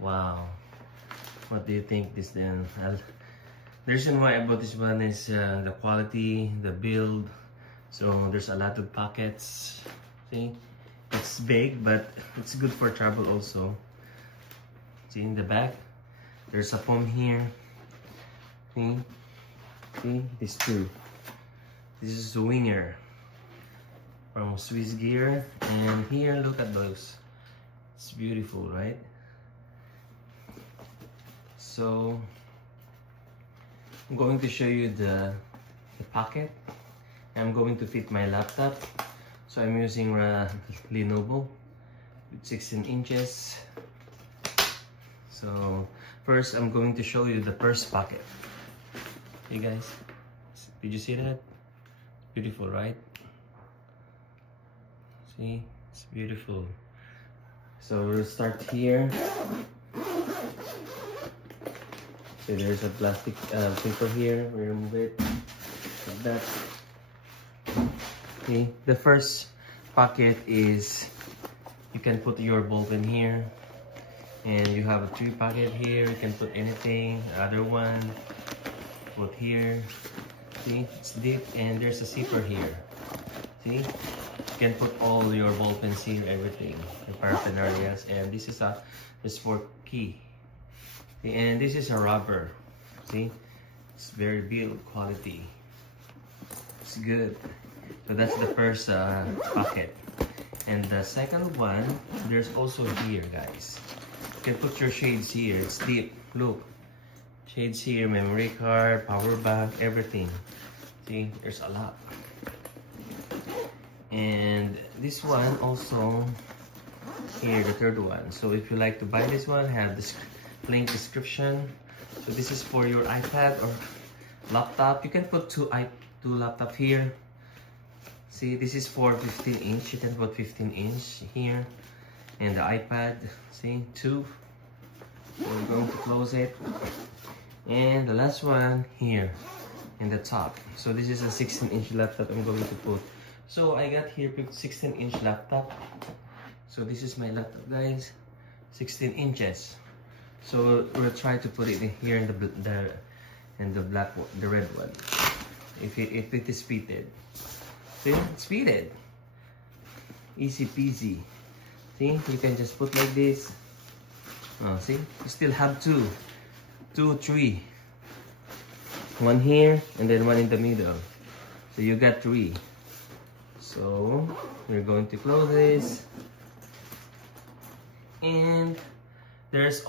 Wow. What do you think this then? The reason why I bought this one is the quality, the build. So there's a lot of pockets. See? It's big, but it's good for travel also. See in the back? There's a foam here. See? See? These two. This is the Winger from Swiss Gear. And here, look at those. It's beautiful, right? So I'm going to show you the pocket. I'm going to fit my laptop. So I'm using Lenovo with 16 inches. So first I'm going to show you the first pocket. Hey guys, did you see that? Beautiful, right? See, it's beautiful. So we'll start here. So there's a plastic paper here. We remove it like that. Okay, the first pocket is you can put your bulb in here, and you have a 3 pocket here. You can put anything. Other one, put here. See, it's deep, and there's a zipper here. See, you can put all your ball pens here, everything, the paraphernalias, and this is a sport key. Okay, and this is a rubber. See, it's very build quality. It's good. So that's the first pocket. And the second one, there's also here, guys. You can put your shades here. It's deep. Look, shades here, memory card, power bank, everything. See, there's a lot. And this one also here, the third one. So if you like to buy this one, have this link description. So this is for your iPad or laptop. You can put two laptop here. See, this is for 15 inch. You can put 15 inch here. And the iPad, see, 2. So we're going to close it. And the last one here in the top. So this is a 16 inch laptop I'm going to put. So I got here 16 inch laptop. So this is my laptop, guys. 16 inches. So we'll try to put it in here in the black one, the red one. If it is fitted. See, it's fitted. Easy peasy. See, you can just put like this. Oh, see, you still have 2, 3. One here and then one in the middle. So you got 3. So we're going to close this. And there's